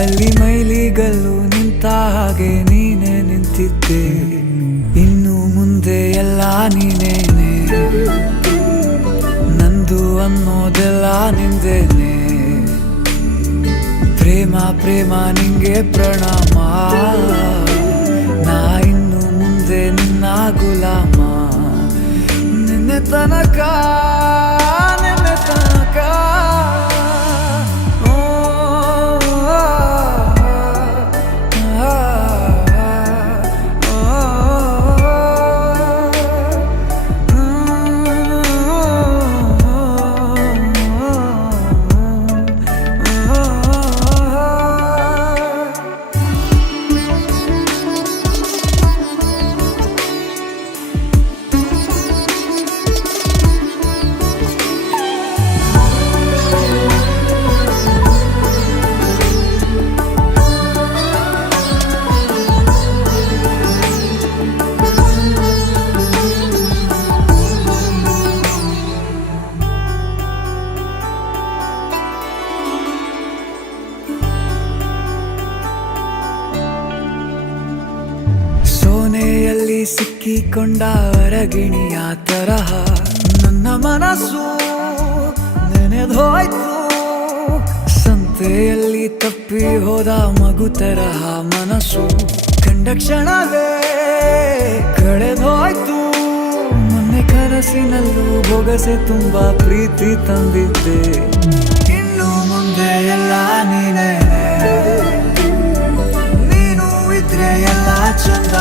ಅಲ್ಲಿ ಮೈಲಿಗಲ್ಲು ನಿಂತ ಹಾಗೆ ನೀನೆ ನಿಂತಿದ್ದೆ, ಇನ್ನು ಮುಂದೆ ಎಲ್ಲ ನೀನೇನೆ, ನಂದು ಅನ್ನೋದೆಲ್ಲ ನಿಂದೇನೆ. ಪ್ರೇಮ ಪ್ರೇಮ ನಿಂಗೆ ಪ್ರಣಾಮ, ನಾ ಇನ್ನು ಮುಂದೆ ನಿನ್ನ ಗುಲಾಮ. ನಿನ್ನೆ ತನಕ ನಿನ್ನೆ ತನಕ ಸೋನೆಯಲ್ಲಿ ಸಿಕ್ಕಿಕೊಂಡ ಅರಗಿಣಿಯ ತರಹ ನನ್ನ ಮನಸ್ಸು ನೆನೆದೋಯ್ತು. ಸಂತೆಯಲ್ಲಿ ತಪ್ಪಿ ಹೋದ ಮಗು ತರಹ ಮನಸ್ಸು ಕಂಡ ಕ್ಷಣವೇ ಕಳೆದೋಯ್ತು. ಮೊನ್ನೆ ಕನಸಿನಲ್ಲೂ ಬೊಗಸೆ ತುಂಬಾ ಪ್ರೀತಿ ತಂದಿದ್ದೆ, ಇನ್ನು ಮುಂದೆ ಎಲ್ಲ ನೀನೇ, ನೀನು ಇದ್ರೆ ಎಲ್ಲ ಚಂದ.